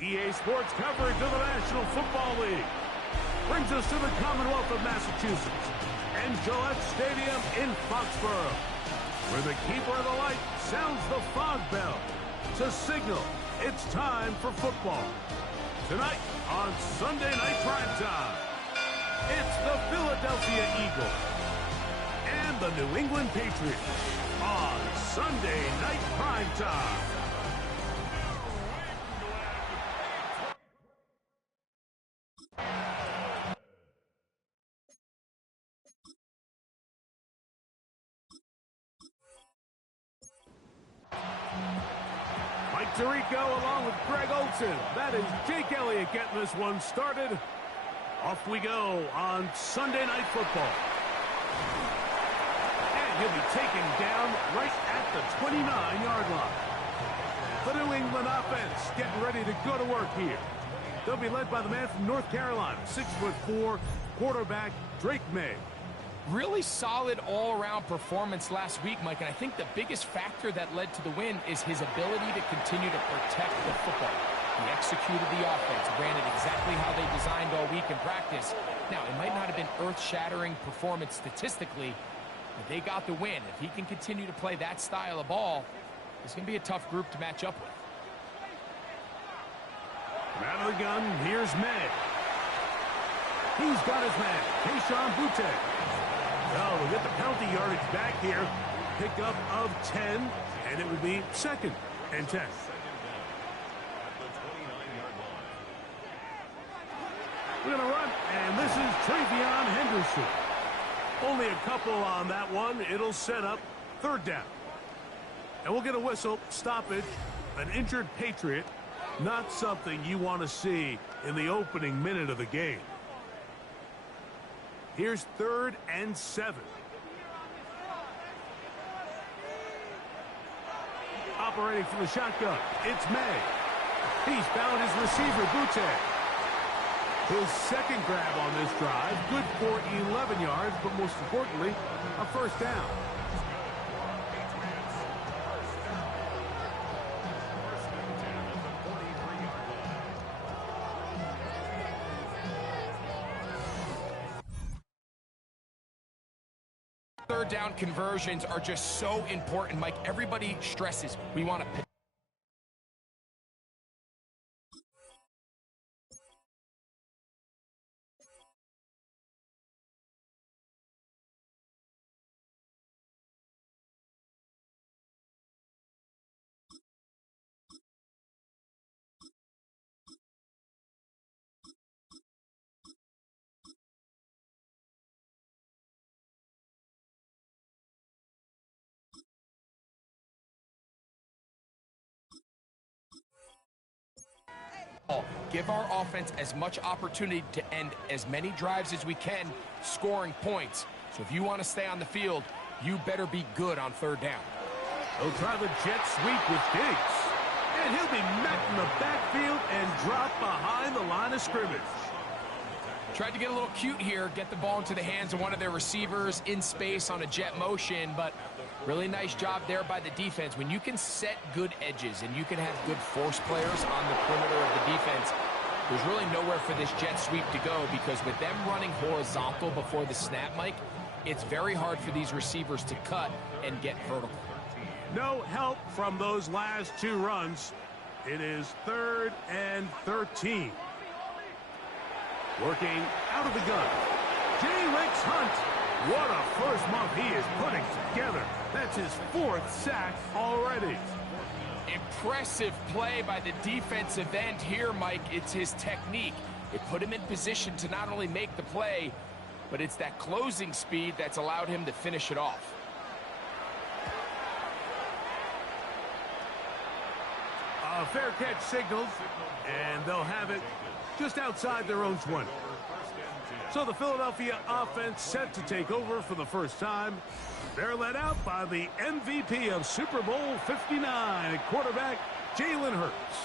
EA Sports coverage of the National Football League brings us to the Commonwealth of Massachusetts and Gillette Stadium in Foxborough, where the keeper of the light sounds the fog bell to signal it's time for football. Tonight on Sunday Night Primetime, it's the Philadelphia Eagles and the New England Patriots on Sunday Night Primetime. Tirico along with Greg Olson. That is Jake Elliott getting this one started. Off we go on Sunday Night Football. And he'll be taken down right at the 29-yard line. The New England offense getting ready to go to work here. They'll be led by the man from North Carolina, 6'4", quarterback Drake May. Really solid all-around performance last week, Mike, and I think the biggest factor that led to the win is his ability to continue to protect the football. He executed the offense, ran it exactly how they designed all week in practice. Now, it might not have been earth-shattering performance statistically, but they got the win. If he can continue to play that style of ball, it's going to be a tough group to match up with. Out of the gun, here's May. He's got his man, Keyshawn Boutte. Well, we'll get the penalty yardage back here. Pickup of 10, and it will be 2nd and 10. We're going to run, and this is Travion Henderson. Only a couple on that one. It'll set up 3rd down. And we'll get a whistle, stoppage, an injured Patriot. Not something you want to see in the opening minute of the game. Here's 3rd and 7. Operating from the shotgun, it's May. He's found his receiver, Boutte. His 2nd grab on this drive, good for 11 yards, but most importantly, a 1st down. Third down conversions are just so important, Mike. Everybody stresses we want to pick. Give our offense as much opportunity to end as many drives as we can, scoring points. So if you want to stay on the field, you better be good on 3rd down. They'll try the jet sweep with Diggs. And he'll be met in the backfield and dropped behind the line of scrimmage. Tried to get a little cute here, get the ball into the hands of one of their receivers in space on a jet motion, but really nice job there by the defense. When you can set good edges and you can have good force players on the perimeter of the defense, there's really nowhere for this jet sweep to go, because with them running horizontal before the snap, Mike, it's very hard for these receivers to cut and get vertical. No help from those last 2 runs. It is 3rd and 13. Working out of the gun, J-Rex Hunt. What a first month he is putting together. That's his 4th sack already. Impressive play by the defensive end here, Mike. It's his technique. It put him in position to not only make the play, but it's that closing speed that's allowed him to finish it off. A fair catch signaled, and they'll have it just outside their own 20. So the Philadelphia offense set to take over for the first time. They're led out by the MVP of Super Bowl 59 at quarterback, Jalen Hurts.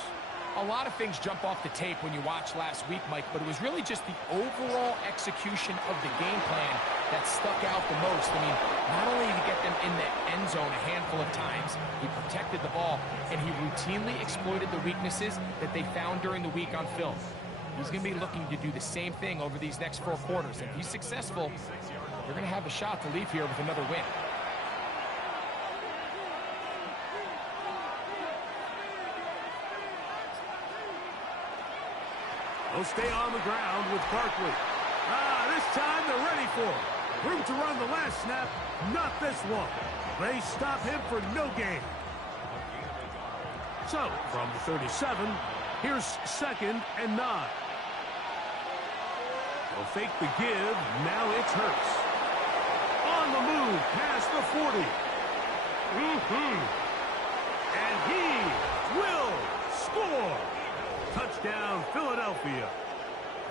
A lot of things jump off the tape when you watch last week, Mike, but it was really just the overall execution of the game plan that stuck out the most. I mean, not only did he get them in the end zone a handful of times, he protected the ball, and he routinely exploited the weaknesses that they found during the week on film. He's going to be looking to do the same thing over these next 4 quarters. If he's successful, they're going to have a shot to leave here with another win. They'll stay on the ground with Barkley. This time they're ready for it. Room to run the last snap, not this one. They stop him for no gain. So, from the 37, here's 2nd and 9. They'll fake the give, now it's Hurts. On the move, past the 40. And he will score. Touchdown, Philadelphia.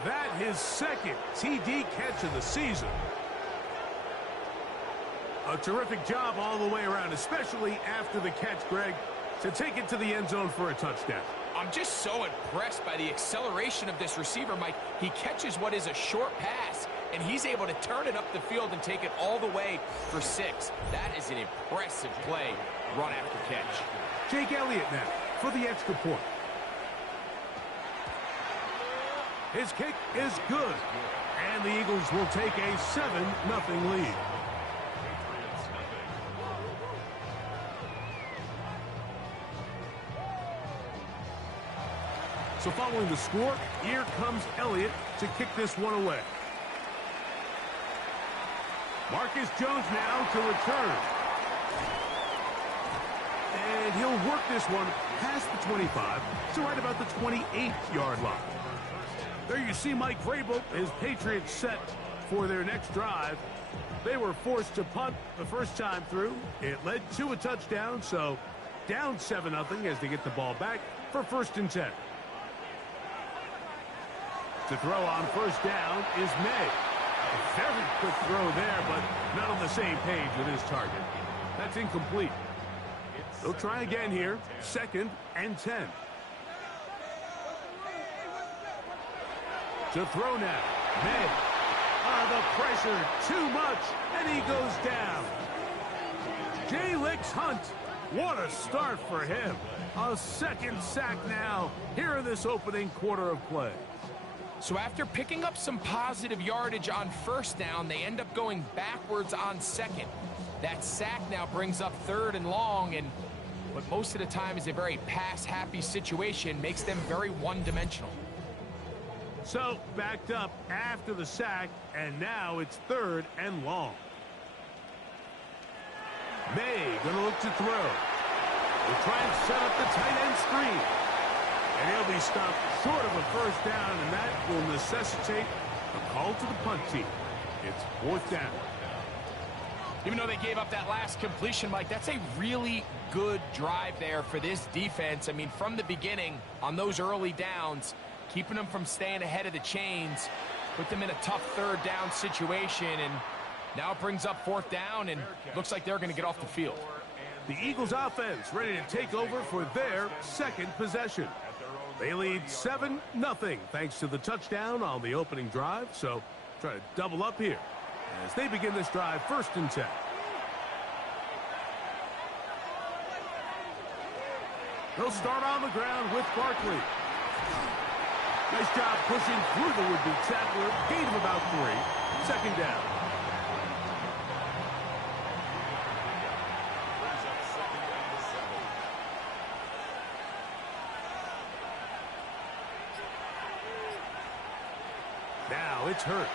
That his 2nd TD catch of the season. A terrific job all the way around, especially after the catch, Greg, to take it to the end zone for a touchdown. I'm just so impressed by the acceleration of this receiver, Mike. He catches what is a short pass, and he's able to turn it up the field and take it all the way for 6. That is an impressive play, run after catch. Jake Elliott now for the extra point. His kick is good, and the Eagles will take a 7-0 lead. So following the score, here comes Elliott to kick this one away. Marcus Jones now to return. And he'll work this one past the 25, so right about the 28-yard line. There you see Mike Vrabel, his Patriots set for their next drive. They were forced to punt the first time through. It led to a touchdown, so down 7-0 as they get the ball back for 1st and 10. To throw on 1st down is May. A very quick throw there, but not on the same page with his target. That's incomplete. They'll try again here, 2nd and 10. To throw now, May. The pressure, too much, and he goes down. J-Licks Hunt, what a start for him. A 2nd sack now, here in this opening quarter of play. So after picking up some positive yardage on 1st down, they end up going backwards on 2nd. That sack now brings up 3rd and long, and what most of the time is a very pass-happy situation makes them very one-dimensional. So, backed up after the sack, and now it's 3rd and long. May going to look to throw. We'll try and set up the tight end screen. And he'll be stopped short of a 1st down, and that will necessitate a call to the punt team. It's 4th down. Even though they gave up that last completion, Mike, that's a really good drive there for this defense. I mean, from the beginning, on those early downs, keeping them from staying ahead of the chains, put them in a tough 3rd down situation, and now it brings up 4th down, and looks like they're going to get off the field. The Eagles offense ready to take over for their 2nd possession. They lead 7-0 thanks to the touchdown on the opening drive, so try to double up here as they begin this drive 1st and 10. They'll start on the ground with Barkley. Nice job pushing through the would-be tackler. Gain of about 3. 2nd down. Now it's Hurts.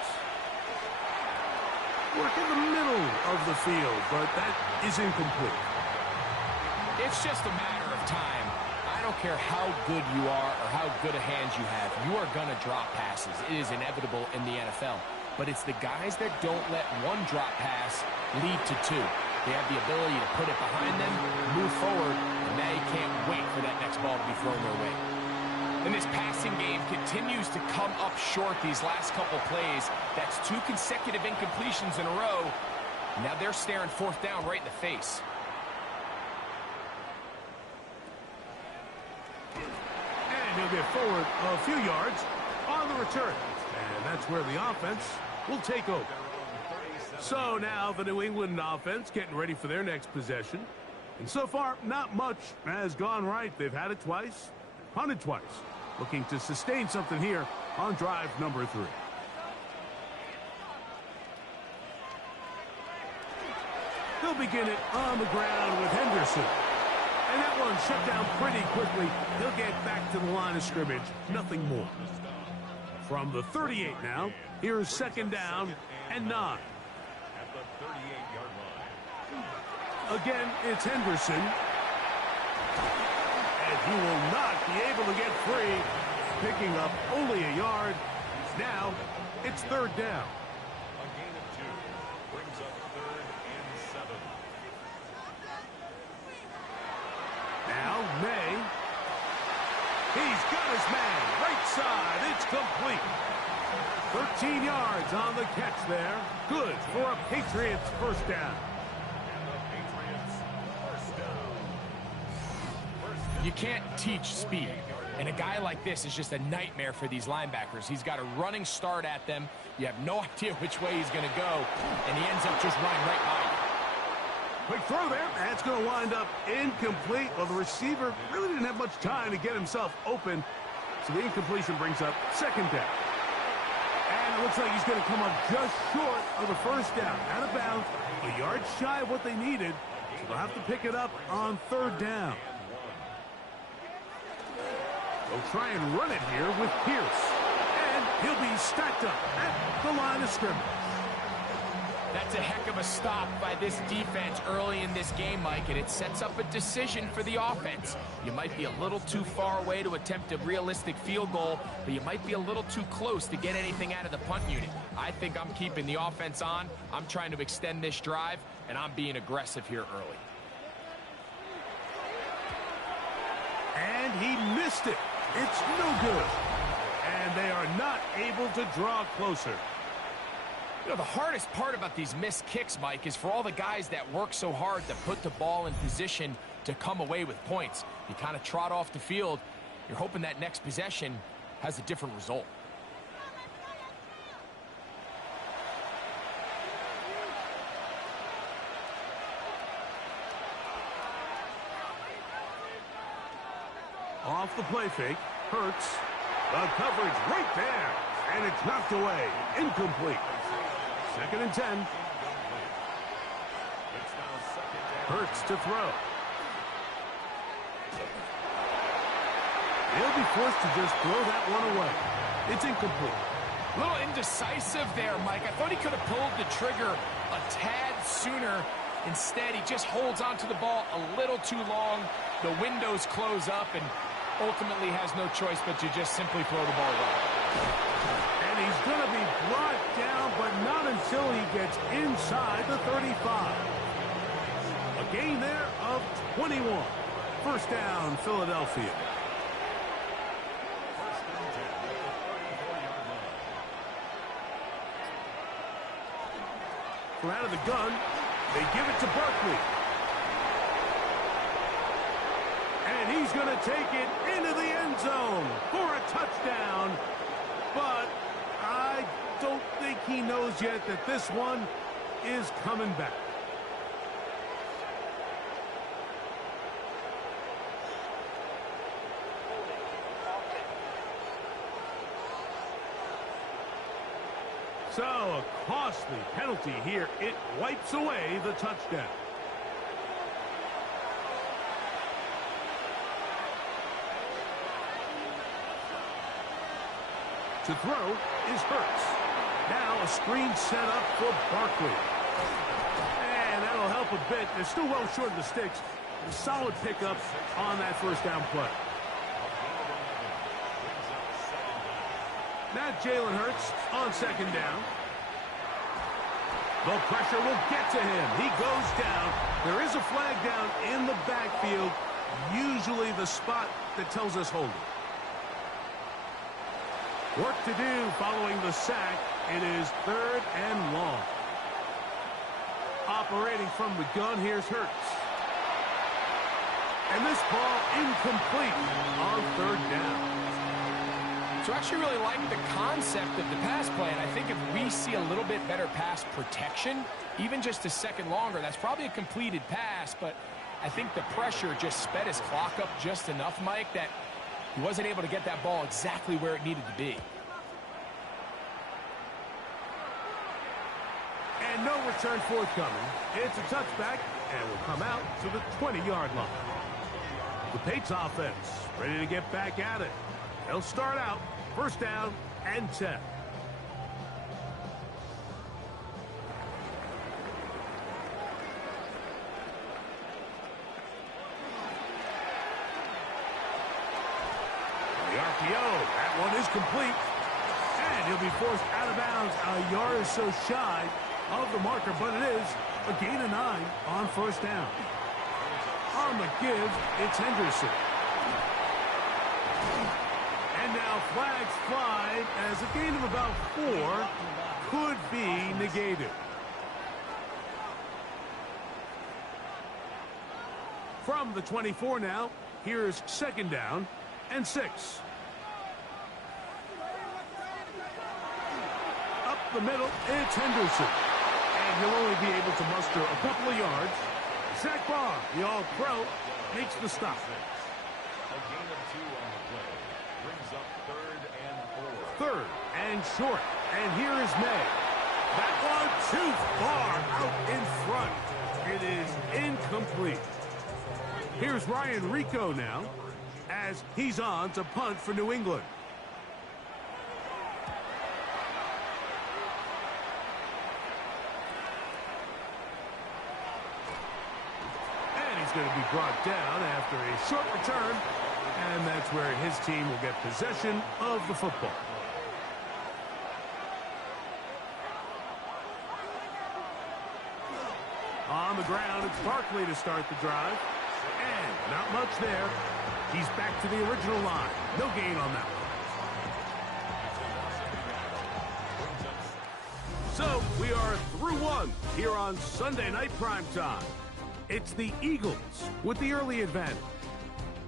Work in the middle of the field, but that is incomplete. It's just a matter of time. I don't care how good you are or how good a hand you have, you are going to drop passes. It is inevitable in the NFL. But it's the guys that don't let one drop pass lead to 2. They have the ability to put it behind them, move forward, and they can't wait for that next ball to be thrown their way. And this passing game continues to come up short these last couple plays. That's 2 consecutive incompletions in a row. Now they're staring 4th down right in the face. he'll get forward a few yards on the return. And that's where the offense will take over. So now the New England offense getting ready for their next possession. And so far, not much has gone right. They've had it twice, punted twice. Looking to sustain something here on drive number 3. They'll begin it on the ground with Henderson. And that one shut down pretty quickly. He'll get back to the line of scrimmage. Nothing more. From the 38 now, here's 2nd down and 9. Again, it's Henderson. And he will not be able to get free. Picking up only a yard. Now, it's 3rd down. A gain of 2 brings up 3rd and 7. Now, May. He's got his man. Right side. It's complete. 13 yards on the catch there. Good for a Patriots first down. You can't teach speed. And a guy like this is just a nightmare for these linebackers. He's got a running start at them. You have no idea which way he's going to go. And he ends up just running right by you. Quick throw there. That's going to wind up incomplete. Well, the receiver really didn't have much time to get himself open. So the incompletion brings up 2nd down. And it looks like he's going to come up just short of the first down. Out of bounds, a yard shy of what they needed. So they'll have to pick it up on 3rd down. They'll try and run it here with Pierce. And he'll be stacked up at the line of scrimmage. That's a heck of a stop by this defense early in this game, Mike, and it sets up a decision for the offense. You might be a little too far away to attempt a realistic field goal, but you might be a little too close to get anything out of the punt unit. I think I'm keeping the offense on. I'm trying to extend this drive, and I'm being aggressive here early. And he missed it. It's no good. And they are not able to draw closer. You know, the hardest part about these missed kicks, Mike, is for all the guys that work so hard to put the ball in position to come away with points. You kind of trot off the field. You're hoping that next possession has a different result. Off the play fake. Hurts. The coverage right there. And it's knocked away. Incomplete. 2nd and 10. Hurts to throw. He'll be forced to just throw that one away. It's incomplete. A little indecisive there, Mike. I thought he could have pulled the trigger a tad sooner. Instead, he just holds onto the ball a little too long. The windows close up, and ultimately has no choice but to just simply throw the ball away. And he's going to be brought down, but not until he gets inside the 35. A gain there of 21. First down, Philadelphia. From out of the gun, they give it to Barkley. And he's going to take it into the end zone for a touchdown. But I don't think he knows yet that this one is coming back. So a costly penalty here. It wipes away the touchdown. To throw is Hurts. Now a screen set up for Barkley. And that'll help a bit. They're still well short of the sticks. A solid pickup on that first down play. Now Jalen Hurts on 2nd down. The pressure will get to him. He goes down. There is a flag down in the backfield. Usually the spot that tells us hold it. Work to do following the sack. It is 3rd and long. Operating from the gun, here's Hurts. And this ball incomplete on 3rd down. So I actually really like the concept of the pass play, and I think if we see a little bit better pass protection, even just a second longer, that's probably a completed pass, but I think the pressure just sped his clock up just enough, Mike, that he wasn't able to get that ball exactly where it needed to be. And no return forthcoming. It's a touchback, and will come out to the 20-yard line. The Pats offense ready to get back at it. They'll start out first down and 10. The RPO, that one is complete. And he'll be forced out of bounds a yard or so shy of the marker, but it is a gain of 9 on first down. On the give, it's Henderson. And now flags fly as a gain of about 4 could be negated. From the 24 now, here's second down and 6. Up the middle, it's Henderson. And he'll only be able to muster a couple of yards. Zach Barr, the All-Pro, makes the stop. A gain of 2 on the play. Brings up 3rd and 4. 3rd and short. And here is May. That one too far out in front. It is incomplete. Here's Ryan Rico now as he's on to punt for New England. Going to be brought down after a short return, and that's where his team will get possession of the football. On the ground, it's Barkley to start the drive, and not much there. He's back to the original line. No gain on that one. So we are through one here on Sunday Night Primetime. It's the Eagles with the early advantage.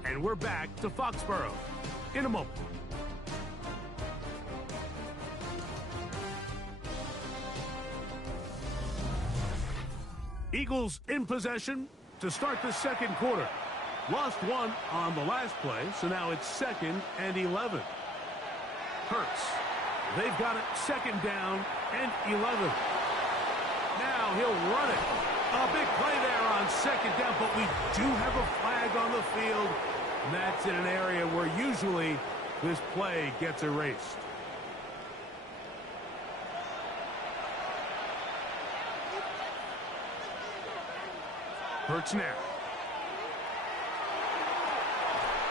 And we're back to Foxborough in a moment. Eagles in possession to start the second quarter. Lost one on the last play, so now it's 2nd and 11. Hurts. They've got it second down and 11. Now he'll run it. A big play there on second down, but we do have a flag on the field, and that's in an area where usually this play gets erased. Hurts now.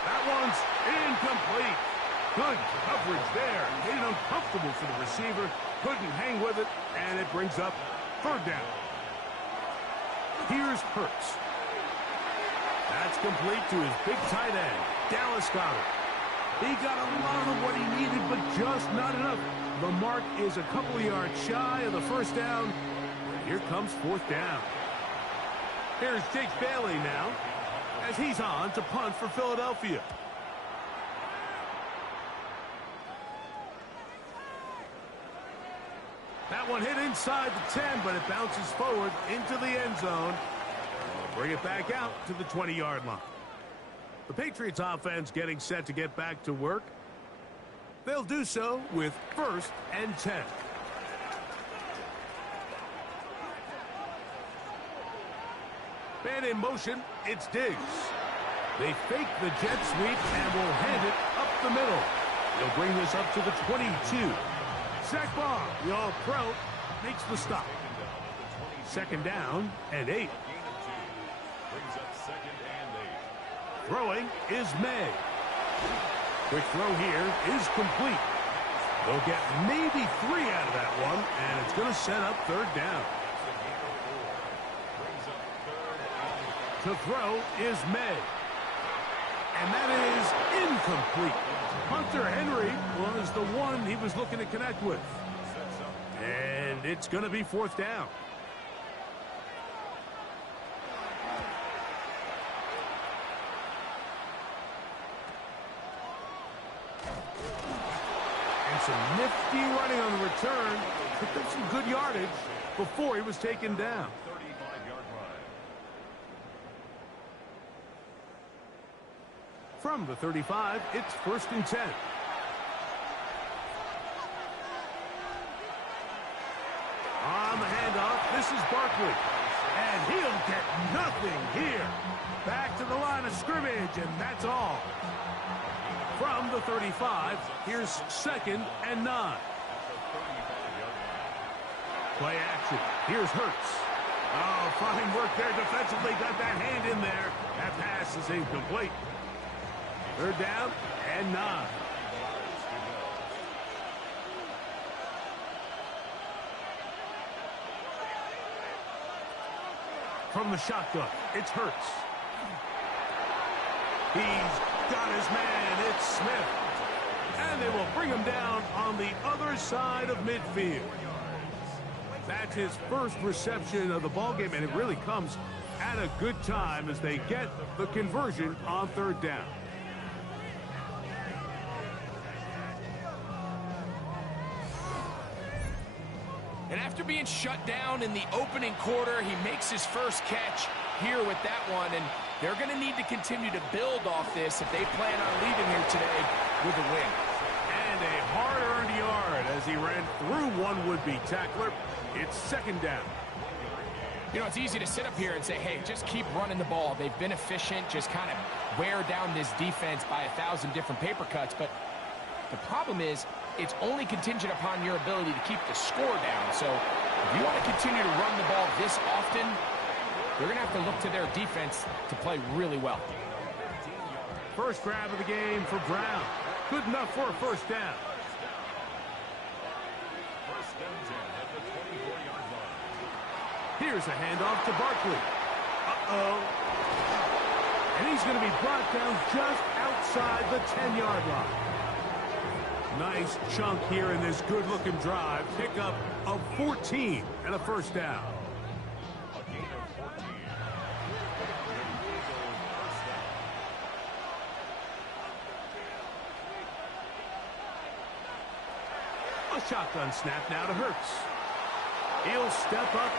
That one's incomplete. Good coverage there. Made it uncomfortable for the receiver. Couldn't hang with it, and it brings up 3rd down. Here's Hurts. That's complete to his big tight end, Dallas Goedert. He got a lot of what he needed, but just not enough. The mark is a couple of yards shy of the first down. Here comes 4th down. Here's Jake Bailey now, as he's on to punt for Philadelphia. That one hit inside the 10, but it bounces forward into the end zone. Bring it back out to the 20-yard line. The Patriots offense getting set to get back to work. They'll do so with 1st and 10. Man in motion, it's Diggs. They fake the jet sweep and will hand it up the middle. They'll bring this up to the 22. Zach Barr, the All-Pro, makes the stop. 2nd down and 8. Brings up 2nd and 8. Throwing is May. Quick throw here is complete. They'll get maybe 3 out of that one, and it's going to set up 3rd down. To throw is May. And that is incomplete. Hunter Henry was the one he was looking to connect with. And it's going to be 4th down. some nifty running on the return. Picked up some good yardage before he was taken down. 35-yard line. From the 35, it's 1st and 10. On the handoff, this is Barkley. And he'll get nothing here. Back to the line of scrimmage, and that's all. From the 35, here's 2nd and 9. Play action. Here's Hurts. Oh, fine work there defensively. Got that hand in there. That pass is incomplete. 3rd down and 9. From the shotgun, it's Hurts. He's got his man. It's Smith. And they will bring him down on the other side of midfield. That's his first reception of the ballgame, and it really comes at a good time as they get the conversion on 3rd down. And after being shut down in the opening quarter, he makes his first catch here with that one. And they're going to need to continue to build off this if they plan on leaving here today with a win. And a hard-earned yard as he ran through one would-be tackler. It's 2nd down. You know, it's easy to sit up here and say, hey, just keep running the ball. They've been efficient, just kind of wear down this defense by 1,000 different paper cuts. But the problem is, it's only contingent upon your ability to keep the score down. So if you want to continue to run the ball this often, they're going to have to look to their defense to play really well. First grab of the game for Brown. Good enough for a 1st down. 1st and 10 at the 24-yard line. Here's a handoff to Barkley. Uh-oh. And he's going to be brought down just outside the 10-yard line. Nice chunk here in this good-looking drive. Pickup of 14 and a 1st down. A gain of 14. A shotgun snap now to Hurts. He'll step up,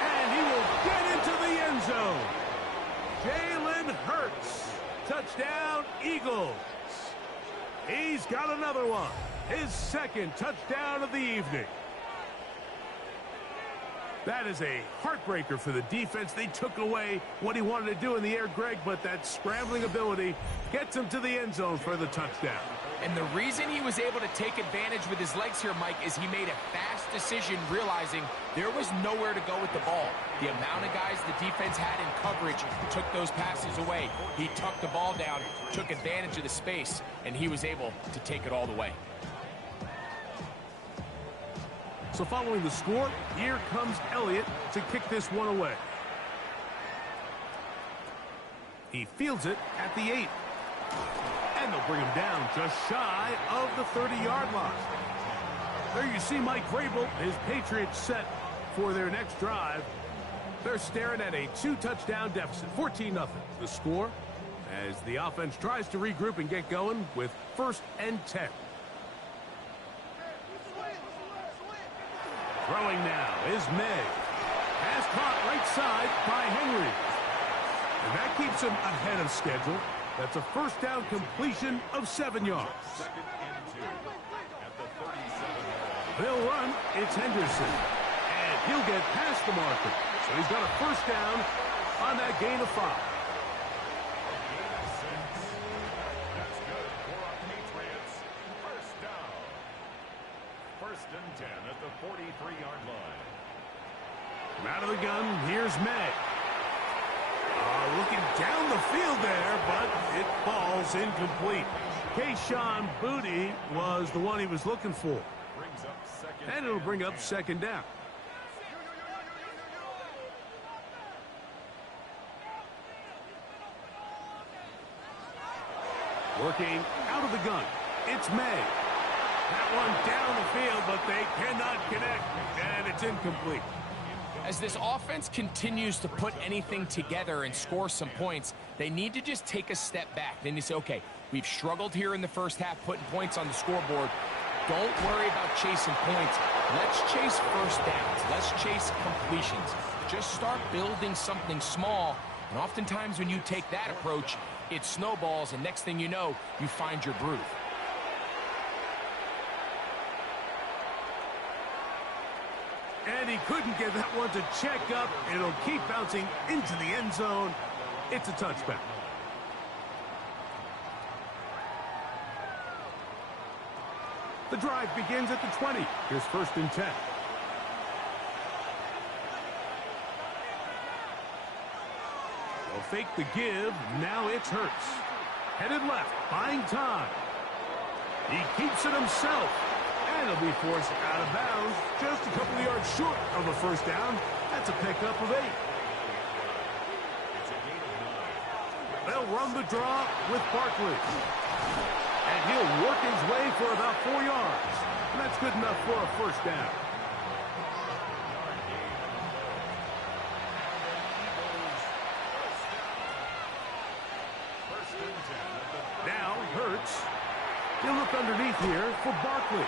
and he will get into the end zone. Jalen Hurts. Touchdown, Eagles. He's got another one. His 2nd touchdown of the evening. That is a heartbreaker for the defense. They took away what he wanted to do in the air, Greg, but that scrambling ability gets him to the end zone for the touchdown. And the reason he was able to take advantage with his legs here, Mike, is he made a fast decision realizing there was nowhere to go with the ball. The amount of guys the defense had in coverage took those passes away. He tucked the ball down, took advantage of the space, and he was able to take it all the way. So following the score, here comes Elliott to kick this one away. He fields it at the 8. And they'll bring him down just shy of the 30-yard line. There you see Mike Vrabel, his Patriots set for their next drive. They're staring at a 2-touchdown deficit, 14-0. The score as the offense tries to regroup and get going with 1st and 10. Throwing now is May. Pass caught right side by Henry. And that keeps him ahead of schedule. That's a 1st down completion of 7 yards. 2nd and 2 at the 37-yard line. They'll run. It's Henderson. And he'll get past the marker. So he's got a 1st down on that gain of 5. Gain of 6. That's good for our Patriots. 1st down. 1st and 10 at the 43-yard line. Out of the gun, here's May. Looking down the field there, but it falls incomplete. Kayshon Boutte was the one he was looking for. Brings up 2nd And it'll bring up 2nd down. Working out of the gun, it's May. That one down the field, but they cannot connect, and it's incomplete. As this offense continues to put anything together and score some points, they need to just take a step back. Then they say, okay, we've struggled here in the first half, putting points on the scoreboard. Don't worry about chasing points. Let's chase first downs. Let's chase completions. Just start building something small, and oftentimes when you take that approach, it snowballs, and next thing you know, you find your groove. And he couldn't get that one to check up. It'll keep bouncing into the end zone. It's a touchback. The drive begins at the 20. Here's 1st and 10. They'll fake the give. Now it's Hurts. Headed left, buying time. He keeps it himself. And he'll be forced out of bounds. Just a couple of yards short of the 1st down. That's a pickup of 8. They'll run the draw with Barkley. And he'll work his way for about 4 yards. And that's good enough for a 1st down. Now Hurts. He'll look underneath here for Barkley.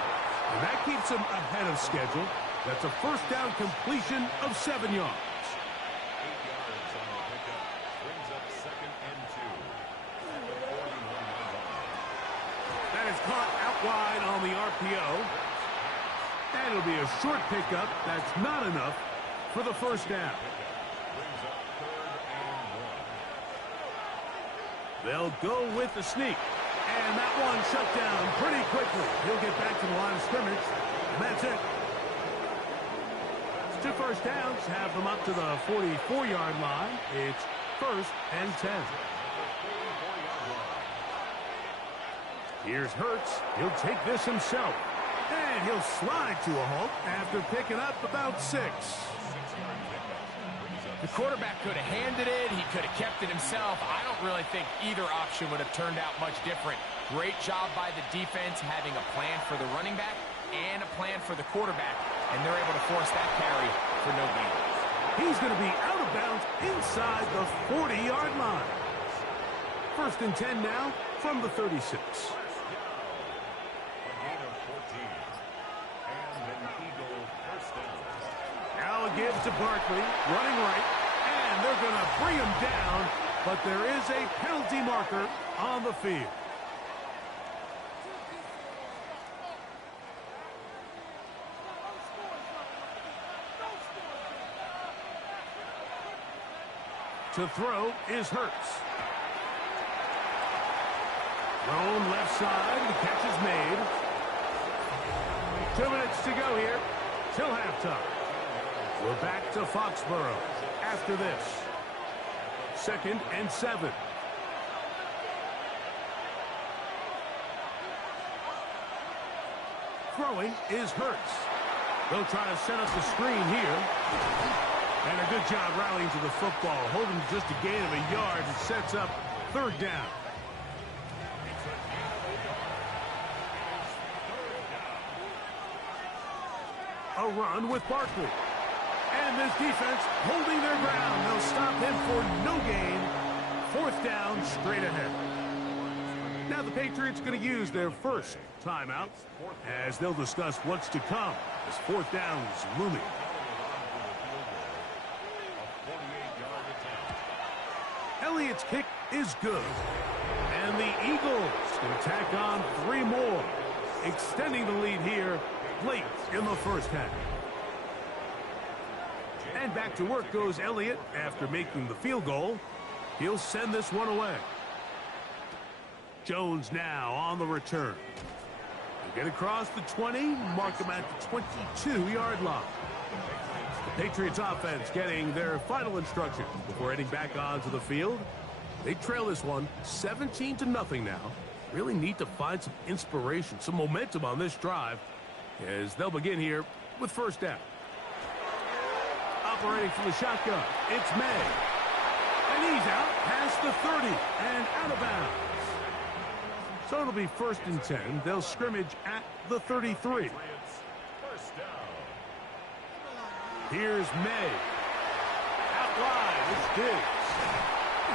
And that keeps him ahead of schedule. That's a 1st down completion of 7 yards. 8 yards on the pickup. Brings up 2nd and 2. At the 41-yard line. That is caught out wide on the RPO. And it'll be a short pickup. That's not enough for the 1st down. Brings up 3rd and 1. They'll go with the sneak. And that one shut down pretty quickly. He'll get back to the line of scrimmage. And that's it. 2 first downs have them up to the 44-yard line. It's 1st and 10. Here's Hurts. He'll take this himself. And he'll slide to a halt after picking up about 6. The quarterback could have handed it. He could have kept it himself. I don't really think either option would have turned out much different. Great job by the defense having a plan for the running back and a plan for the quarterback, and they're able to force that carry for no gain. He's going to be out of bounds inside the 40-yard line. 1st and 10 now from the 36. A gain of 14. And an Eagle 1st down. Now a give to Barkley, running right, and they're going to bring him down, but there is a penalty marker on the field. To throw is Hurts. Thrown left side, the catch is made. 2 minutes to go here till halftime. We're back to Foxborough after this. 2nd and 7. Throwing is Hurts. They'll try to set up the screen here. And a good job rallying to the football. Holding just a gain of a yard and sets up 3rd down. A run with Barkley. And this defense holding their ground. They'll stop him for no gain. 4th down straight ahead. Now the Patriots going to use their 1st timeout as they'll discuss what's to come as 4th down is looming. Elliott's kick is good. And the Eagles can tack on 3 more, extending the lead here late in the 1st half. And back to work goes Elliott after making the field goal. He'll send this one away. Jones now on the return. He'll get across the 20, mark him at the 22-yard line. The Patriots offense getting their final instruction before heading back onto the field. They trail this one 17-0 now. Really need to find some inspiration, some momentum on this drive as they'll begin here with 1st down. Operating from the shotgun, it's May. And he's out past the 30 and out of bounds. So it'll be 1st and 10. They'll scrimmage at the 33. 1st down. Here's May. Out wide, it's Diggs.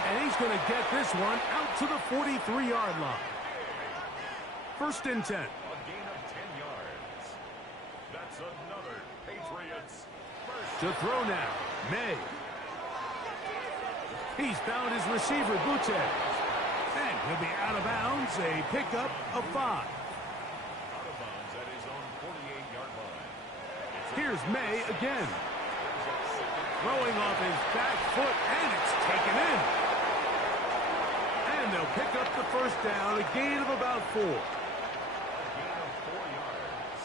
And he's going to get this one out to the 43-yard line. 1st and 10. A gain of 10 yards. That's another Patriots first. To throw now, May. He's found his receiver, Butte. And he'll be out of bounds, a pickup of 5. Out of bounds at his own 48-yard line. Here's May again. Throwing off his back foot, and it's taken in. And they'll pick up the first down, a gain of about 4. A gain of 4 yards.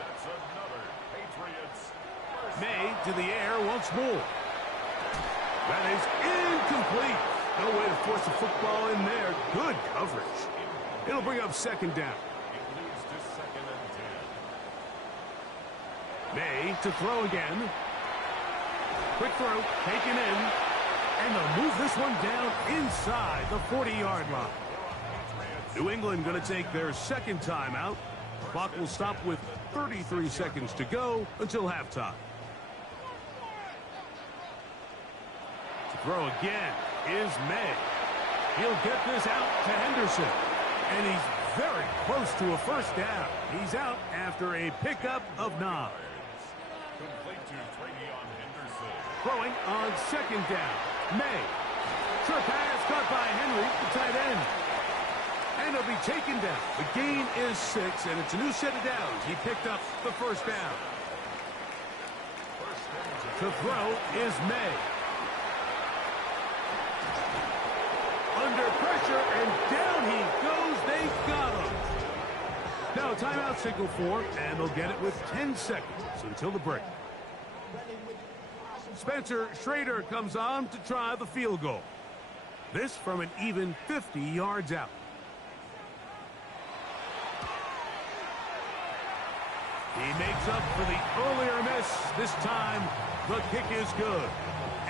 That's another Patriots first. May to the air once more. That is incomplete. No way to force a football in there. Good coverage. It'll bring up second down. It leads to 2nd and 10. May to throw again. Quick throw, taken in. And they'll move this one down inside the 40-yard line. New England going to take their second timeout. Clock will stop with 33 seconds to go until halftime. To throw again is May. He'll get this out to Henderson. And he's very close to a first down. He's out after a pickup of 9. Complete to Travion Henderson. Throwing on second down. May. Short pass caught by Henry, the tight end. And he'll be taken down. The gain is 6, and it's a new set of downs. He picked up the first down. To throw is May. Under pressure, and down he goes. They got him. Now a timeout signal for, and they'll get it with 10 seconds until the break. Spencer Schrader comes on to try the field goal. This from an even 50 yards out. He makes up for the earlier miss. This time, the kick is good.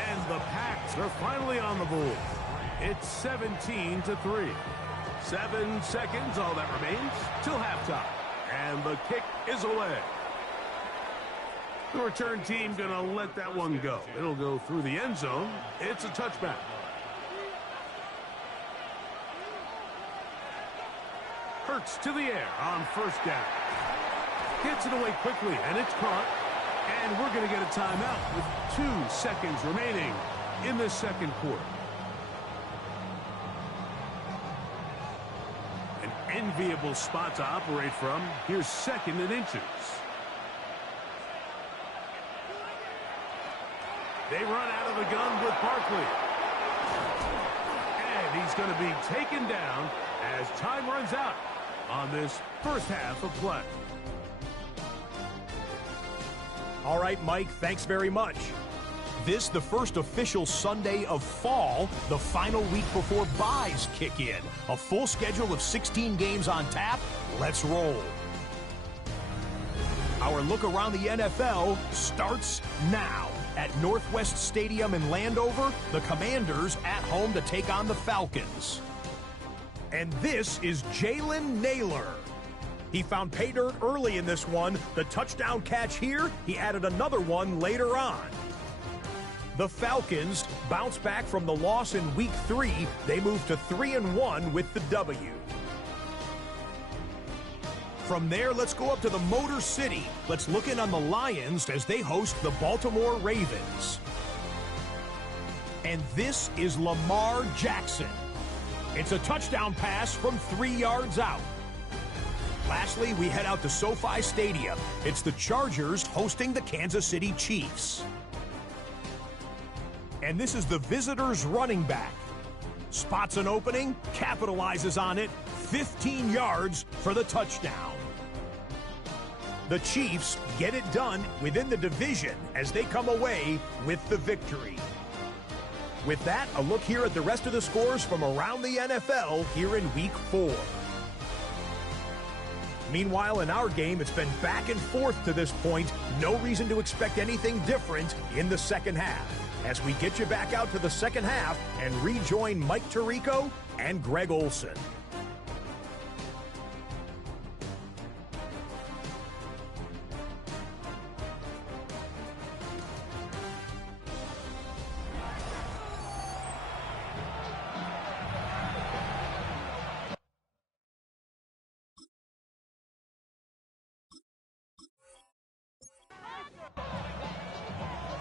And the Pats are finally on the board. It's 17-3. 7 seconds, all that remains, till halftime. And the kick is away. The return team going to let that one go. It'll go through the end zone. It's a touchback. Hurts to the air on first down. Gets it away quickly, and it's caught. And we're going to get a timeout with 2 seconds remaining in the second quarter. An enviable spot to operate from. Here's 2nd and inches. They run out of the gun with Barkley. And he's going to be taken down as time runs out on this first half of play. All right, Mike, thanks very much. This, the first official Sunday of fall, the final week before byes kick in. A full schedule of 16 games on tap. Let's roll. Our look around the NFL starts now. At Northwest Stadium in Landover, the Commanders at home to take on the Falcons. And this is Jalen Naylor. He found pay dirt early in this one. The touchdown catch here, he added another one later on. The Falcons bounce back from the loss in Week 3. They move to 3-1 with the W. From there, let's go up to the Motor City. Let's look in on the Lions as they host the Baltimore Ravens. And this is Lamar Jackson. It's a touchdown pass from 3 yards out. Lastly, we head out to SoFi Stadium. It's the Chargers hosting the Kansas City Chiefs. And this is the visitors' running back. Spots an opening, capitalizes on it, 15 yards for the touchdown. The Chiefs get it done within the division as they come away with the victory. With that, a look here at the rest of the scores from around the NFL here in Week 4. Meanwhile, in our game, it's been back and forth to this point. No reason to expect anything different in the second half. As we get you back out to the second half and rejoin Mike Tirico and Greg Olson.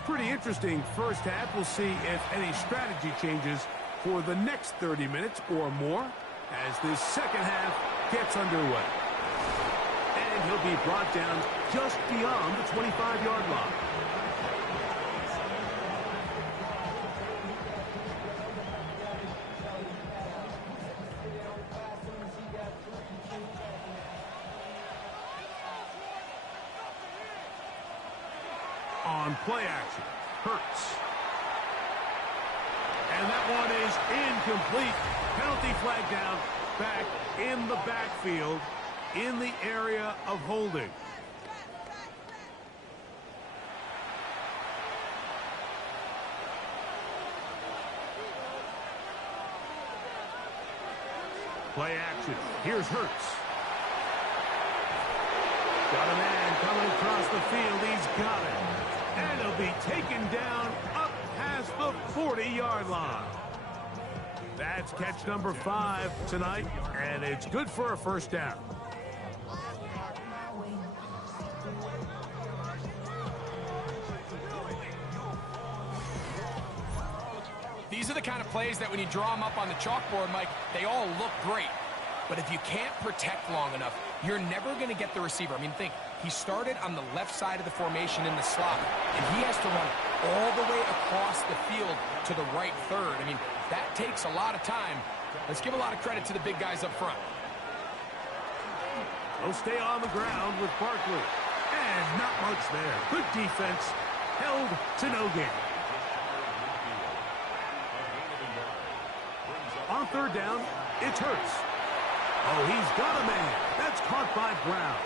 Pretty interesting first half. We'll see if any strategy changes for the next 30 minutes or more as this second half gets underway. And he'll be brought down just beyond the 25-yard line. On play action, Hurts. And that one is incomplete. Penalty flag down, back in the backfield, in the area of holding. Play action. Here's Hurts. Got a man coming across the field. He's got it. And he'll be taken down up past the 40-yard line. That's catch number 5 tonight, and it's good for a first down. These are the kind of plays that when you draw them up on the chalkboard, Mike, they all look great. But if you can't protect long enough, you're never going to get the receiver. I mean, think, he started on the left side of the formation in the slot, and he has to run all the way across the field to the right third. I mean, that takes a lot of time. Let's give a lot of credit to the big guys up front. They'll stay on the ground with Barkley. And not much there. Good defense. Held to no gain. On third down, it's Hurts. Oh, he's got a man. That's caught by Brown.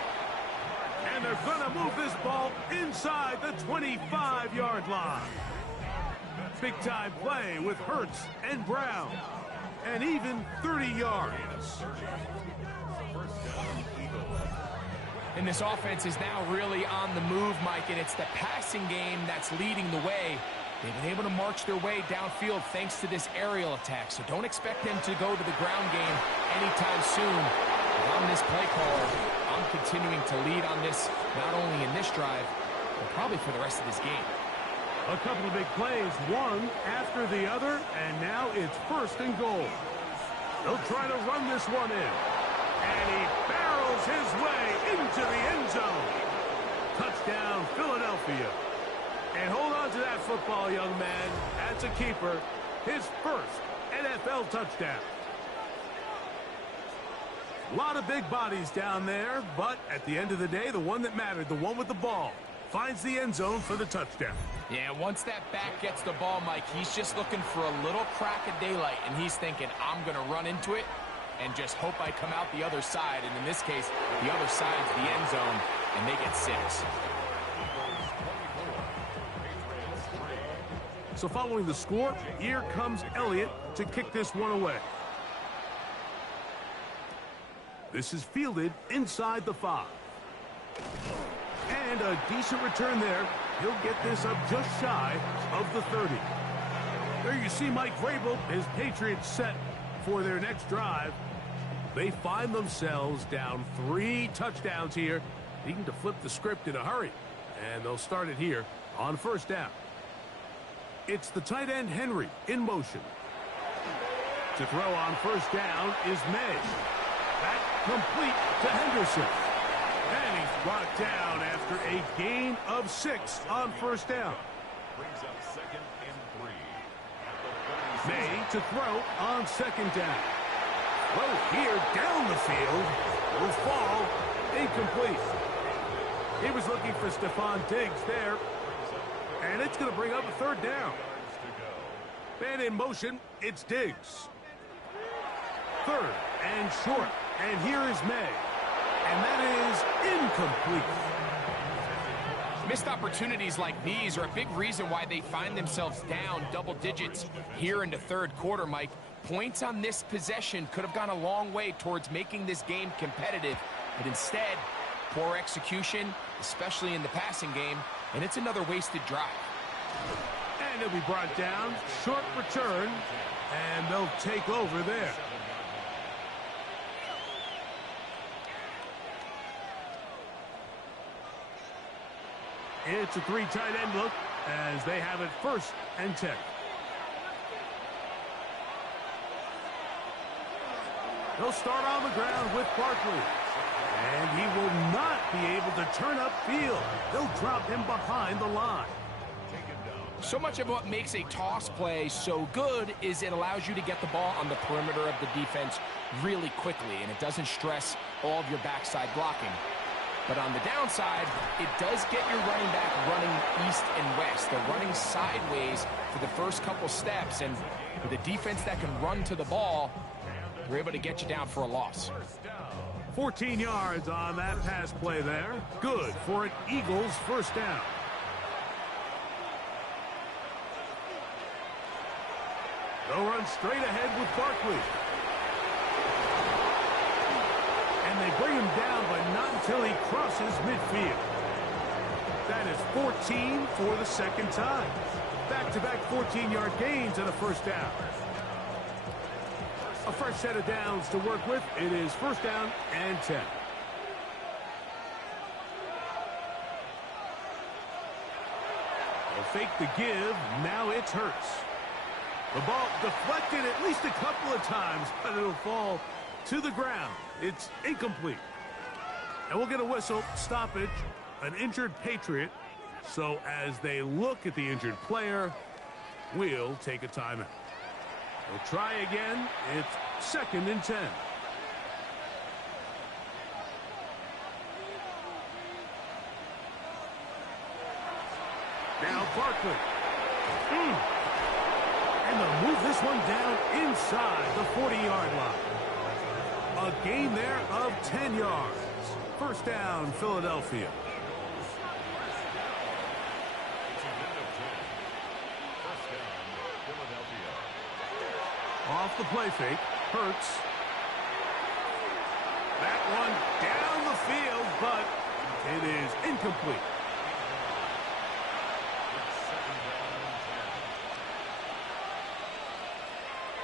And they're going to move this ball inside the 25-yard line. Big-time play with Hurts and Brown. And even 30 yards. And this offense is now really on the move, Mike, and it's the passing game that's leading the way. They've been able to march their way downfield thanks to this aerial attack, so don't expect them to go to the ground game anytime soon. But I'm this play caller. I'm continuing to lead on this, not only in this drive, but probably for the rest of this game. A couple of big plays, one after the other, and now it's 1st and goal. They'll try to run this one in. And he barrels his way into the end zone. Touchdown, Philadelphia. And hold on to that football, young man. That's a keeper. His first NFL touchdown. A lot of big bodies down there, but at the end of the day, the one that mattered, the one with the ball, finds the end zone for the touchdown. Yeah, once that back gets the ball, Mike, he's just looking for a little crack of daylight, and he's thinking, I'm going to run into it and just hope I come out the other side. And in this case, the other side's the end zone, and they get 6. So following the score, here comes Elliott to kick this one away. This is fielded inside the 5. And a decent return there. He'll get this up just shy of the 30. There you see Mike Vrabel, his Patriots set for their next drive. They find themselves down 3 touchdowns here, needing to flip the script in a hurry. And they'll start it here on 1st down. It's the tight end Henry in motion. To throw on 1st down is May. That complete to Henderson. And he's brought down after a gain of 6 on 1st down. Brings up 2nd and 3. May to throw on 2nd down. Well, here down the field will fall incomplete. He was looking for Stephon Diggs there. And it's going to bring up a 3rd down. Man in motion, it's Diggs. 3rd and short. And here is May. And that is incomplete. Missed opportunities like these are a big reason why they find themselves down double digits here in the 3rd quarter, Mike. Points on this possession could have gone a long way towards making this game competitive. But instead, poor execution, especially in the passing game, and it's another wasted drive. And he'll be brought down. Short return. And they'll take over there. It's a 3 tight end look. as they have it 1st and 10. He'll start on the ground with Barkley. And he will not be able to turn upfield. They'll drop him behind the line. So much of what makes a toss play so good is it allows you to get the ball on the perimeter of the defense really quickly, and it doesn't stress all of your backside blocking. But on the downside, it does get your running back running east and west. They're running sideways for the first couple steps, and with a defense that can run to the ball, we're able to get you down for a loss. 14 yards on that pass play there. Good for an Eagles 1st down. They'll run straight ahead with Barkley. And they bring him down, but not until he crosses midfield. That is 14 for the 2nd time. Back-to-back 14-yard gains and a 1st down. A fresh set of downs to work with. It is 1st down and 10. They'll fake the give. Now it's Hurts. The ball deflected at least a couple of times, but it'll fall to the ground. It's incomplete. And we'll get a whistle. Stoppage. An injured Patriot. So as they look at the injured player, we'll take a timeout. We'll try again. It's 2nd and 10. Now Barkley. And they'll move this one down inside the 40-yard line. A gain there of 10 yards. 1st down, Philadelphia. Off the play fake. Hurts. That one down the field, but it is incomplete.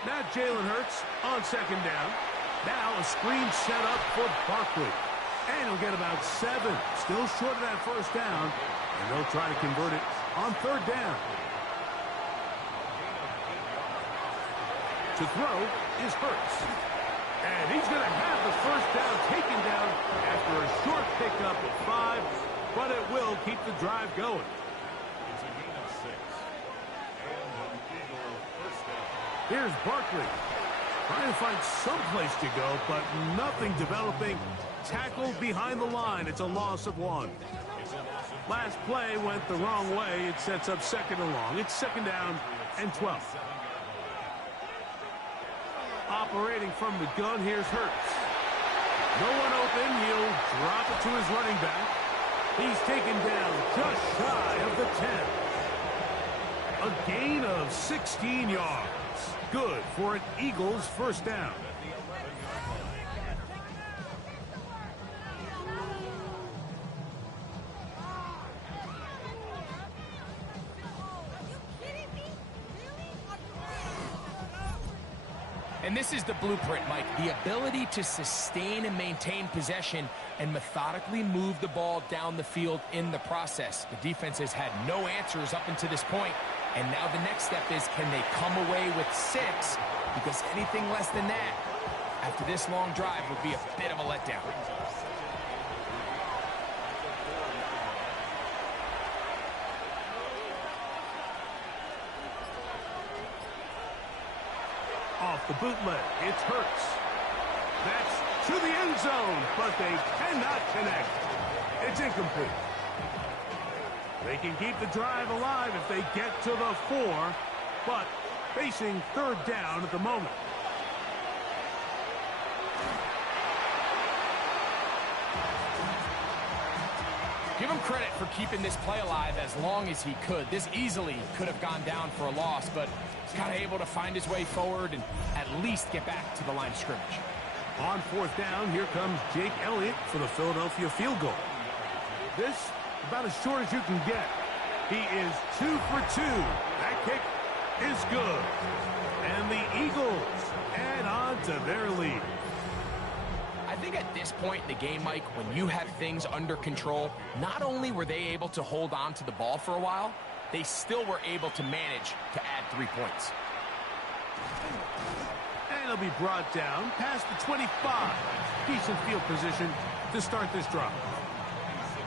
Now Jalen Hurts on 2nd down. Now a screen set up for Barkley. And he'll get about 7. Still short of that 1st down. And they'll try to convert it on 3rd down. To throw is Hurts. And he's going to have the 1st down taken down after a short pickup of 5. But it will keep the drive going. It's a gain of 6. And an Eagle 1st down. Here's Barkley. Trying to find some place to go, but nothing developing. Tackled behind the line. It's a loss of 1. Last play went the wrong way. It sets up 2nd and long. It's 2nd down and 12. Operating from the gun, here's Hurts. No one open. He'll drop it to his running back. He's taken down just shy of the 10. A gain of 16 yards. Good for an Eagles 1st down. And this is the blueprint, Mike. The ability to sustain and maintain possession and methodically move the ball down the field in the process. The defense has had no answers up until this point. And now the next step is, can they come away with 6? Because anything less than that, after this long drive, would be a bit of a letdown. Off the bootleg, it's Hurts. That's to the end zone, but they cannot connect. It's incomplete. They can keep the drive alive if they get to the 4, but facing 3rd down at the moment. Give him credit for keeping this play alive as long as he could. This easily could have gone down for a loss, but he's kind of able to find his way forward and at least get back to the line of scrimmage. On 4th down, here comes Jake Elliott for the Philadelphia field goal. This about as short as you can get. He is 2 for 2. That kick is good. And the Eagles add on to their lead. I think at this point in the game, Mike, when you have things under control, not only were they able to hold on to the ball for a while, they still were able to manage to add 3 points. And he'll be brought down past the 25. Decent field position to start this drive.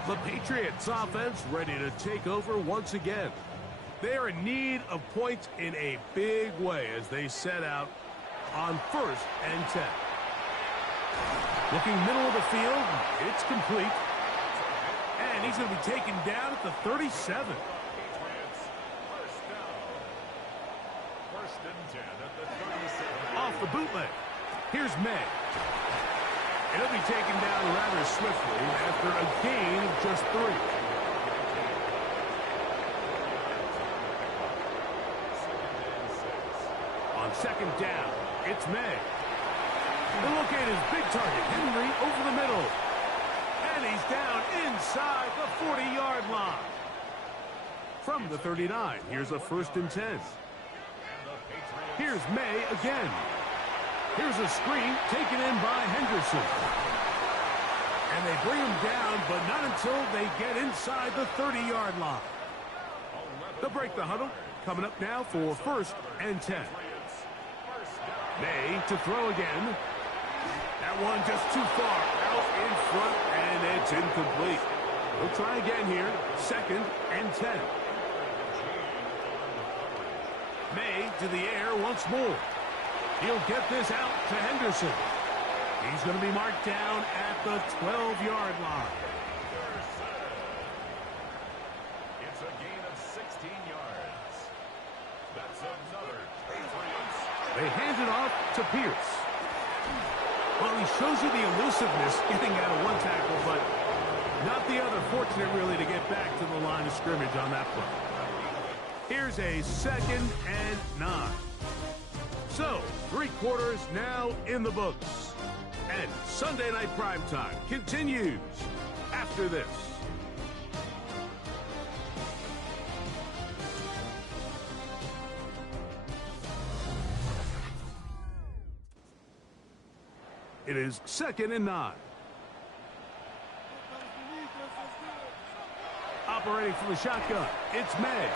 The Patriots offense ready to take over once again. They are in need of points in a big way as they set out on 1st and 10. Looking middle of the field, it's complete. And he's going to be taken down at the 37. First and 10 at the 37. Off the bootleg. Here's May. It'll be taken down rather swiftly after a gain of just 3. On 2nd down, it's May. The look at his big target, Henry, over the middle. And he's down inside the 40-yard line. From the 39, here's a 1st and 10. Here's May again. Here's a screen taken in by Henderson. And they bring him down, but not until they get inside the 30-yard line. They'll break the huddle. Coming up now for 1st and 10. May to throw again. That one just too far out in front, and it's incomplete. We'll try again here. 2nd and 10. May to the air once more. He'll get this out to Henderson. He's going to be marked down at the 12-yard line. It's a gain of 16 yards. That's another Patriots. They hand it off to Pierce. Well, he shows you the elusiveness getting out of one tackle, but not the other. Fortunate, really, to get back to the line of scrimmage on that play. Here's a 2nd and 9. So, 3 quarters now in the books. And Sunday Night Primetime continues after this. It is 2nd and 9. Operating from the shotgun, it's May.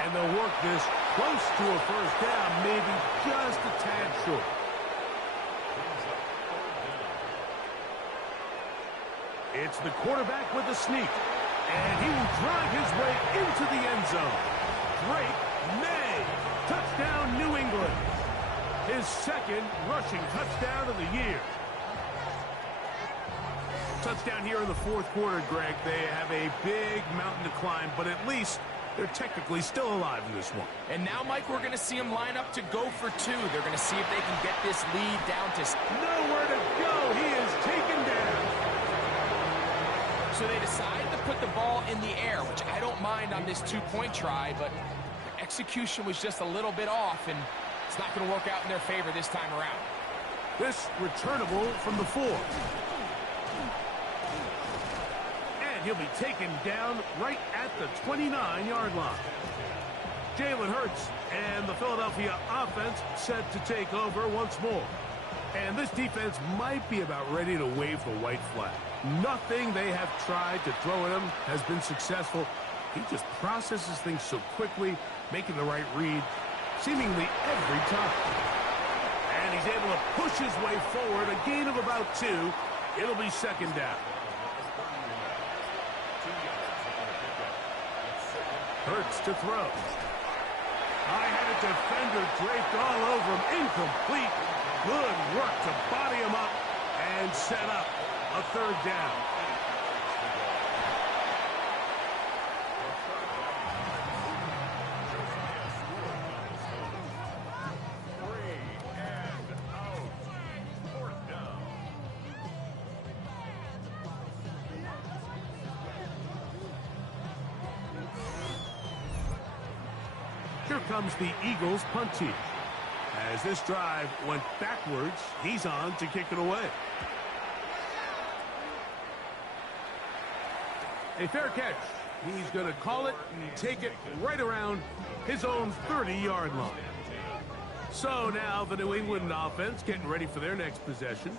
And they'll work this close to a 1st down, maybe just a tad short. It's the quarterback with the sneak. And he will drive his way into the end zone. Drake May. Touchdown, New England. His 2nd rushing touchdown of the year. Touchdown here in the 4th quarter, Greg. They have a big mountain to climb, but at least they're technically still alive in this one. And now, Mike, we're going to see them line up to go for 2. They're going to see if they can get this lead down to... Nowhere to go. He is taken down. So they decide to put the ball in the air, which I don't mind on this 2-point try, but execution was just a little bit off, and it's not going to work out in their favor this time around. This returnable from the 4. And he'll be taken down right at the 29-yard line. Jalen Hurts and the Philadelphia offense set to take over once more. And this defense might be about ready to wave the white flag. Nothing they have tried to throw at him has been successful. He just processes things so quickly, making the right read seemingly every time. And he's able to push his way forward, a gain of about 2. It'll be 2nd down. Hurts to throw. I had a defender draped all over him. Incomplete. Good work to body him up and set up a 3rd down. Here comes the Eagles punt team. As this drive went backwards, he's on to kick it away. A fair catch. He's going to call it and take it right around his own 30-yard line. So now the New England offense getting ready for their next possession.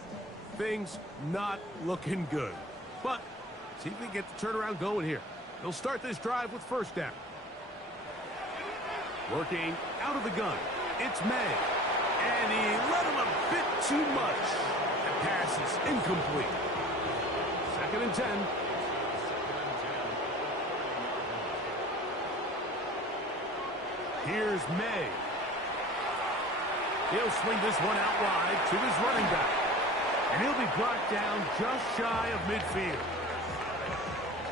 Things not looking good. But see if they get the turnaround going here. They'll start this drive with 1st down. Working out of the gun. It's May. And he let him a bit too much. The pass is incomplete. 2nd and 10. Here's May. He'll swing this one out wide to his running back. And he'll be brought down just shy of midfield.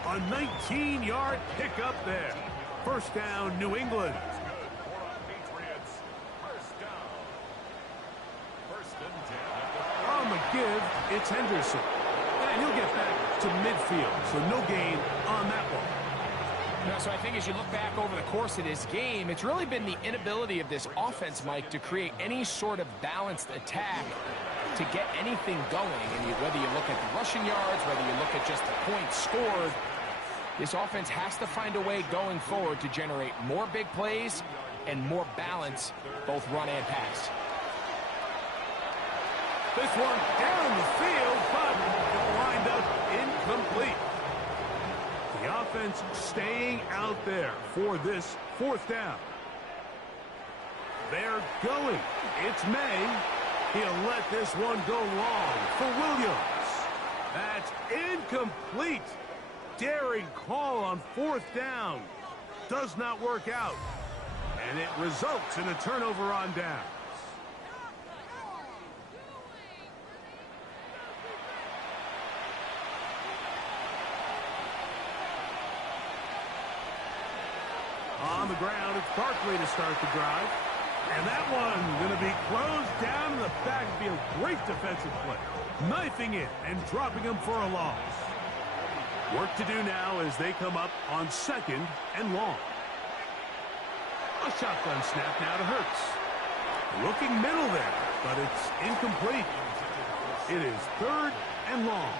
A 19-yard pickup there. 1st down, New England. On the give, it's Henderson. And he'll get back to midfield, so no gain on that one. So I think as you look back over the course of this game, it's really been the inability of this offense, Mike, to create any sort of balanced attack to get anything going. And whether you look at the rushing yards, whether you look at just the points scored, this offense has to find a way going forward to generate more big plays and more balance, both run and pass. This one down the field, but it lined up incomplete. The offense staying out there for this 4th down. They're going. It's May. He'll let this one go long for Williams. That's incomplete. Daring call on 4th down. Does not work out. And it results in a turnover on downs. On the ground, it's Barkley to start the drive. And that one going to be closed down in the backfield. Great defensive play. Knifing it and dropping him for a loss. Work to do now as they come up on 2nd and long. A shotgun snap now to Hurts. Looking middle there, but it's incomplete. It is 3rd and long.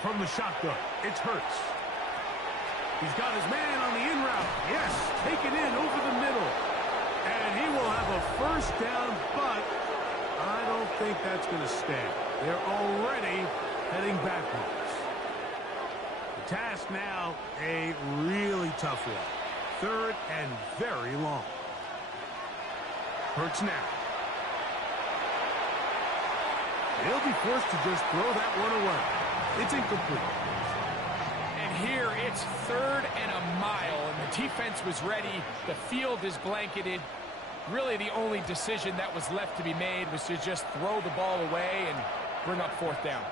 From the shotgun, it's Hurts. He's got his man on the in route. Yes, taken in over the middle. And he will have a 1st down, but I don't think that's going to stand. They're already heading backwards. The task now, a really tough one. 3rd and very long. Hurts now. He'll be forced to just throw that one away. It's incomplete. And here it's 3rd and a mile, and the defense was ready. The field is blanketed. Really the only decision that was left to be made was to just throw the ball away and bring up 4th down.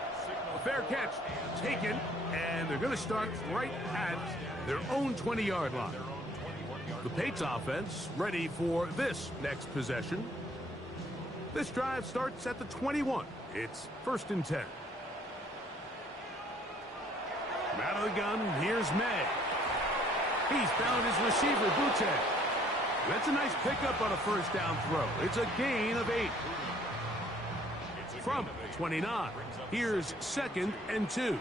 A fair catch taken, and they're going to start right at their own 20-yard line. The Pats offense ready for this next possession. This drive starts at the 21. It's 1st and 10. Out of the gun, here's May. He's found his receiver, Butte. That's a nice pickup on a 1st down throw. It's a gain of 8. From 29, here's 2nd and 2.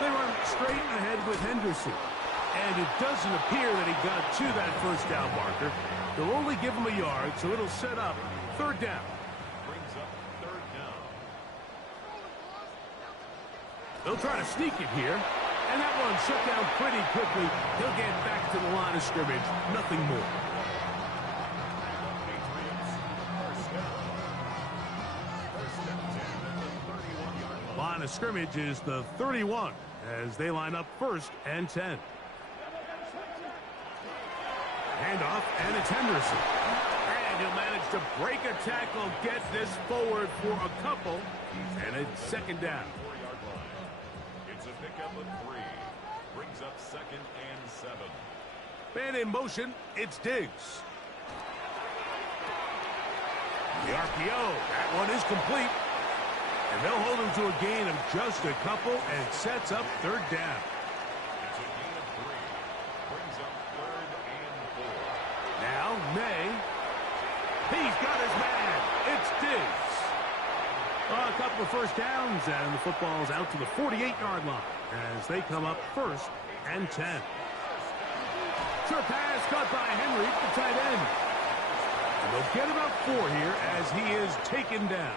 They run straight ahead with Henderson. And it doesn't appear that he got to that 1st down marker. They'll only give him a yard, so it'll set up 3rd down. They'll try to sneak it here. And that one shut down pretty quickly. He'll get back to the line of scrimmage. Nothing more. Line of scrimmage is the 31 as they line up 1st and 10. Handoff, and it's Henderson. And he'll manage to break a tackle, get this forward for a couple, and it's 2nd down. It's a pickup of 3. Brings up 2nd and 7. Man in motion, it's Diggs. The RPO, that one is complete. And they'll hold him to a gain of just a couple, and it sets up 3rd down. It's a gain of 3. Brings up 3rd and 4. Now, May. He's got his man. It's Diggs. Well, a couple of 1st downs, and the football's out to the 48-yard line as they come up 1st and 10. Short pass caught by Henry, the tight end. And they'll get about 4 here as he is taken down.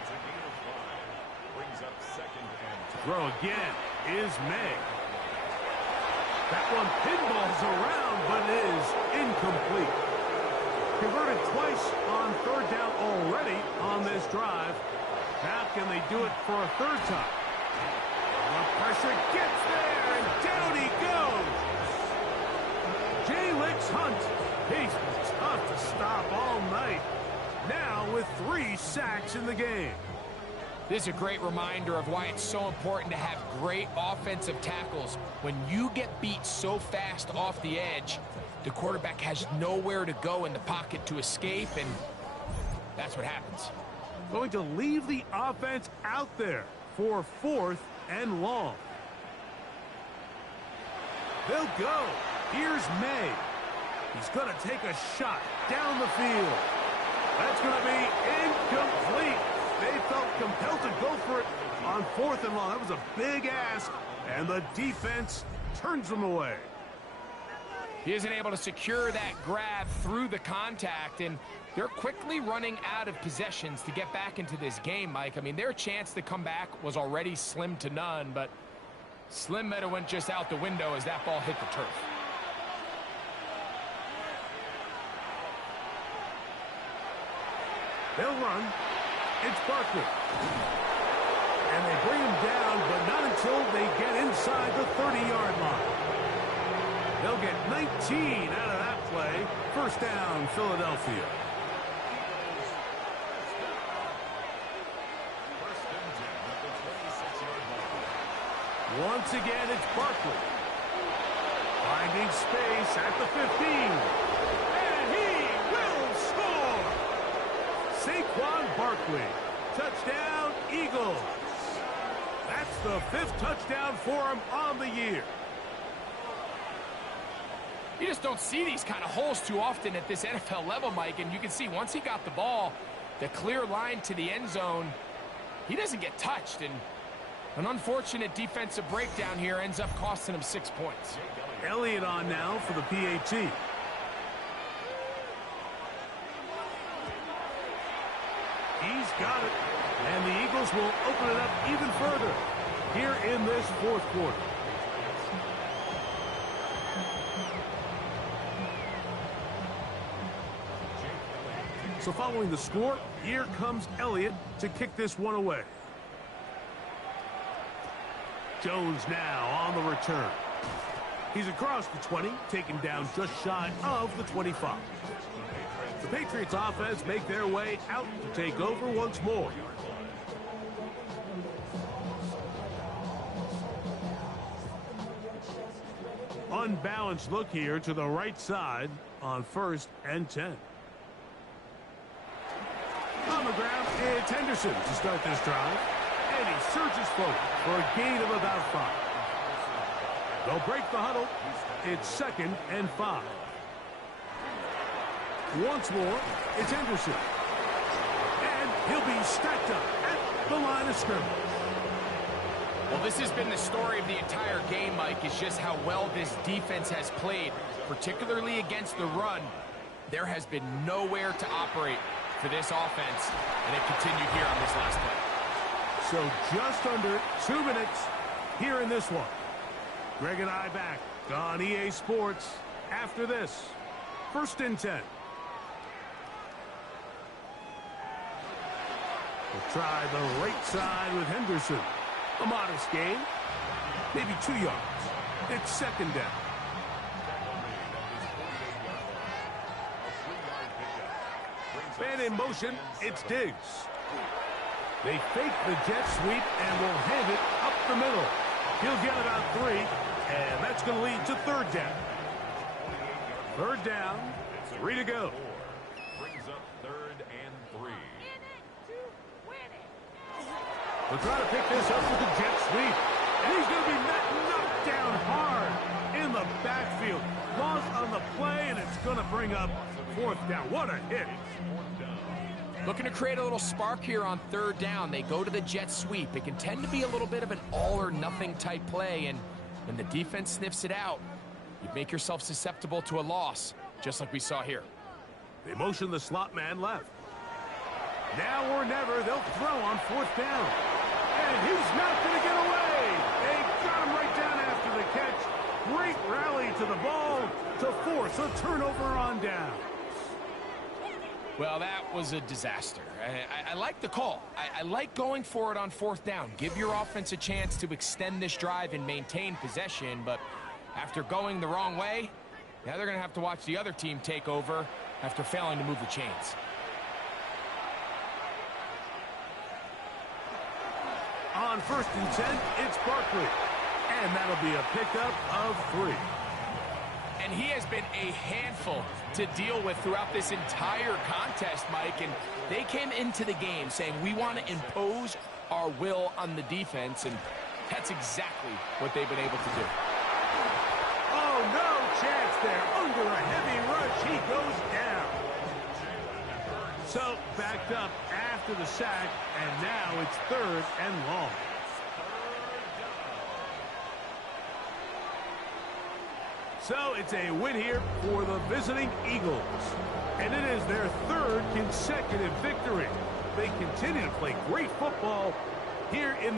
It's a gain of 5. Brings up 2nd and 10. throw again is May. That one pinballs around, but is incomplete. Converted twice on third down already on this drive. Now can they do it for a third time? The pressure gets there, and down he goes. J-Licks Hunt. He's been tough to stop all night. Now with 3 sacks in the game. This is a great reminder of why it's so important to have great offensive tackles. When you get beat so fast off the edge, the quarterback has nowhere to go in the pocket to escape, and that's what happens. Going to leave the offense out there for 4th and long. They'll go. Here's May. He's going to take a shot down the field. That's going to be incomplete. They felt compelled to go for it on 4th and long. That was a big ask, and the defense turns them away. He isn't able to secure that grab through the contact, and they're quickly running out of possessions to get back into this game, Mike. I mean, their chance to come back was already slim to none, but slim might have went just out the window as that ball hit the turf. They'll run. It's Barkley. And they bring him down, but not until they get inside the 30-yard line. They'll get 19 out of that play. First down, Philadelphia. Once again, it's Barkley. Finding space at the 15. And he will score! Saquon Barkley. Touchdown, Eagles. That's the 5th touchdown for him on the year. You just don't see these kind of holes too often at this NFL level, Mike, and you can see once he got the ball, the clear line to the end zone, he doesn't get touched, and an unfortunate defensive breakdown here ends up costing him 6 points. Elliott on now for the PAT. He's got it, and the Eagles will open it up even further here in this 4th quarter. So following the score, here comes Elliott to kick this one away. Jones now on the return. He's across the 20, taken down just shy of the 25. The Patriots offense make their way out to take over once more. Unbalanced look here to the right side on 1st and 10. On the ground, it's Henderson to start this drive. And he surges forward for a gain of about 5. They'll break the huddle. It's 2nd and 5. Once more, it's Henderson. And he'll be stacked up at the line of scrimmage. Well, this has been the story of the entire game, Mike, is just how well this defense has played, particularly against the run. There has been nowhere to operate for this offense, and it continued here on this last play. So just under 2 minutes here in this one. Greg and I back on EA Sports after this. 1st and 10. We'll try the right side with Henderson. A modest gain. Maybe 2 yards. It's 2nd down. Man in motion, it's Diggs. They fake the jet sweep and will hand it up the middle. He'll get about 3, and that's going to lead to 3rd down. 3rd down, 3 to go. Brings up 3rd and 3. They'll try to pick this up with the jet sweep. And he's going to be knocked down hard in the backfield. Loss on the play, and it's going to bring up 4th down. What a hit. Looking to create a little spark here on 3rd down. They go to the jet sweep. It can tend to be a little bit of an all-or-nothing type play, and when the defense sniffs it out, you make yourself susceptible to a loss, just like we saw here. They motion the slot man left. Now or never, they'll throw on 4th down. And he's not going to get away. Great rally to the ball to force a turnover on down. Well, that was a disaster. I like the call. I like going for it on fourth down. Give your offense a chance to extend this drive and maintain possession, but after going the wrong way, now they're going to have to watch the other team take over after failing to move the chains. On 1st and 10, it's Barkley. And that'll be a pickup of 3. And he has been a handful to deal with throughout this entire contest, Mike. And they came into the game saying, we want to impose our will on the defense. And that's exactly what they've been able to do. Oh, no chance there. Under a heavy rush, he goes down. So, backed up after the sack, and now it's 3rd and long. So, it's a win here for the visiting Eagles. And it is their 3rd consecutive victory. They continue to play great football here in